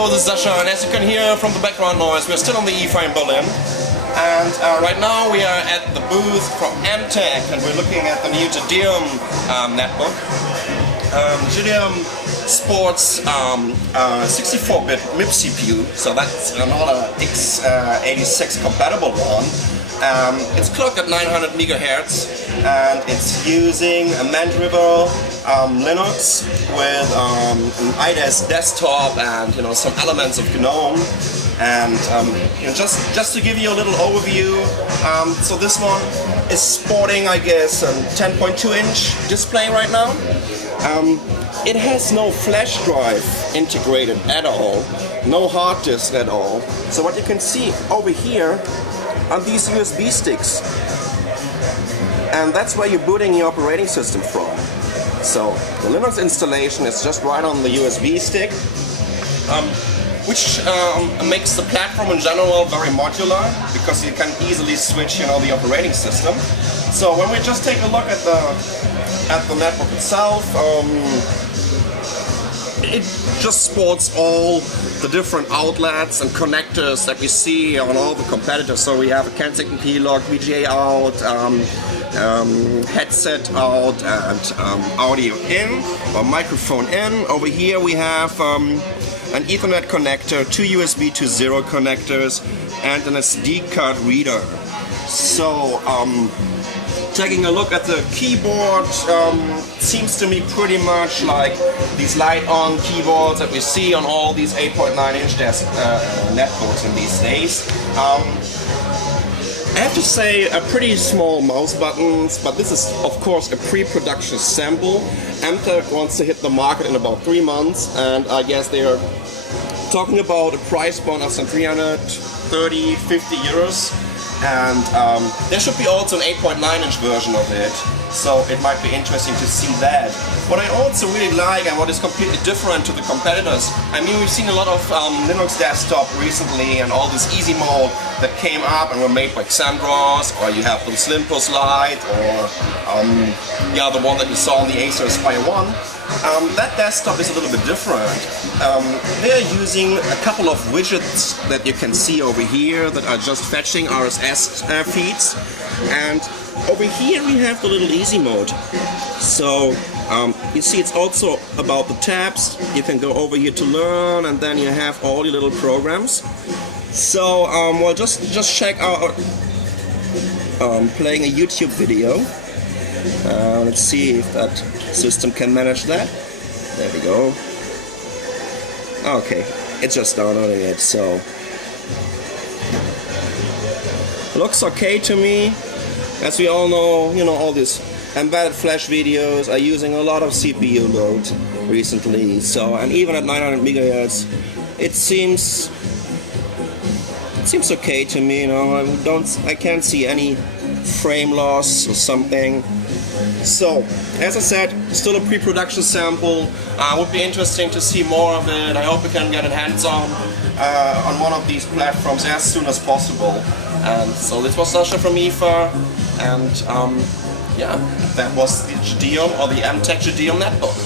Hello, this is Sasha, and as you can hear from the background noise, we're still on the IFA in Berlin. And right now we are at the booth from Emtec, and we're looking at the new Gdium netbook. Gdium sports 64-bit MIP CPU, so that's another x86 compatible one. It's clocked at 900 MHz, and it's using a man-driven Linux with an IDES desktop and some elements of GNOME. And just to give you a little overview, so this one is sporting, I guess, a 10.2-inch display right now. It has no flash drive integrated at all, no hard disk at all. So what you can see over here are these USB sticks, and that's where you're booting your operating system from. So the Linux installation is just right on the USB stick, which makes the platform in general very modular, because you can easily switch the operating system. So when we just take a look at the netbook itself, it just sports all the different outlets and connectors that we see on all the competitors. So we have a Kensington P-Log, VGA out, headset out, and audio in, or microphone in. Over here we have an Ethernet connector, two USB to 0 connectors, and an SD card reader. So taking a look at the keyboard, seems to me pretty much like these light-on keyboards that we see on all these 8.9-inch netbooks in these days. I have to say, a pretty small mouse buttons, but this is of course a pre-production sample. Emtec wants to hit the market in about 3 months, and I guess they are talking about a price point of some 330, 50 euros. And there should be also an 8.9-inch version of it, so it might be interesting to see that. What I also really like, and what is completely different to the competitors, I mean, we've seen a lot of Linux desktop recently, and all this easy mode that came up and were made by Xandros, or you have the Slimpus Lite, or the one that you saw on the Acer Aspire 1. That desktop is a little bit different. They're using a couple of widgets that you can see over here that are just fetching RSS feeds, and over here we have the little easy mode. So you see it's also about the tabs. You can go over here to learn, and then you have all your little programs. So well, just check out playing a YouTube video. Let's see if that system can manage that. There we go. Okay, it's just downloading it, so looks okay to me. As we all know, all these embedded flash videos are using a lot of CPU load recently. So, and even at 900 MHz, it seems okay to me. I can't see any frame loss or something. So, as I said, still a pre-production sample. Would be interesting to see more of it. I hope we can get it hands-on one of these platforms as soon as possible. And so this was Sasha from IFA, and yeah, that was the Gdium, or the Emtec Gdium netbook.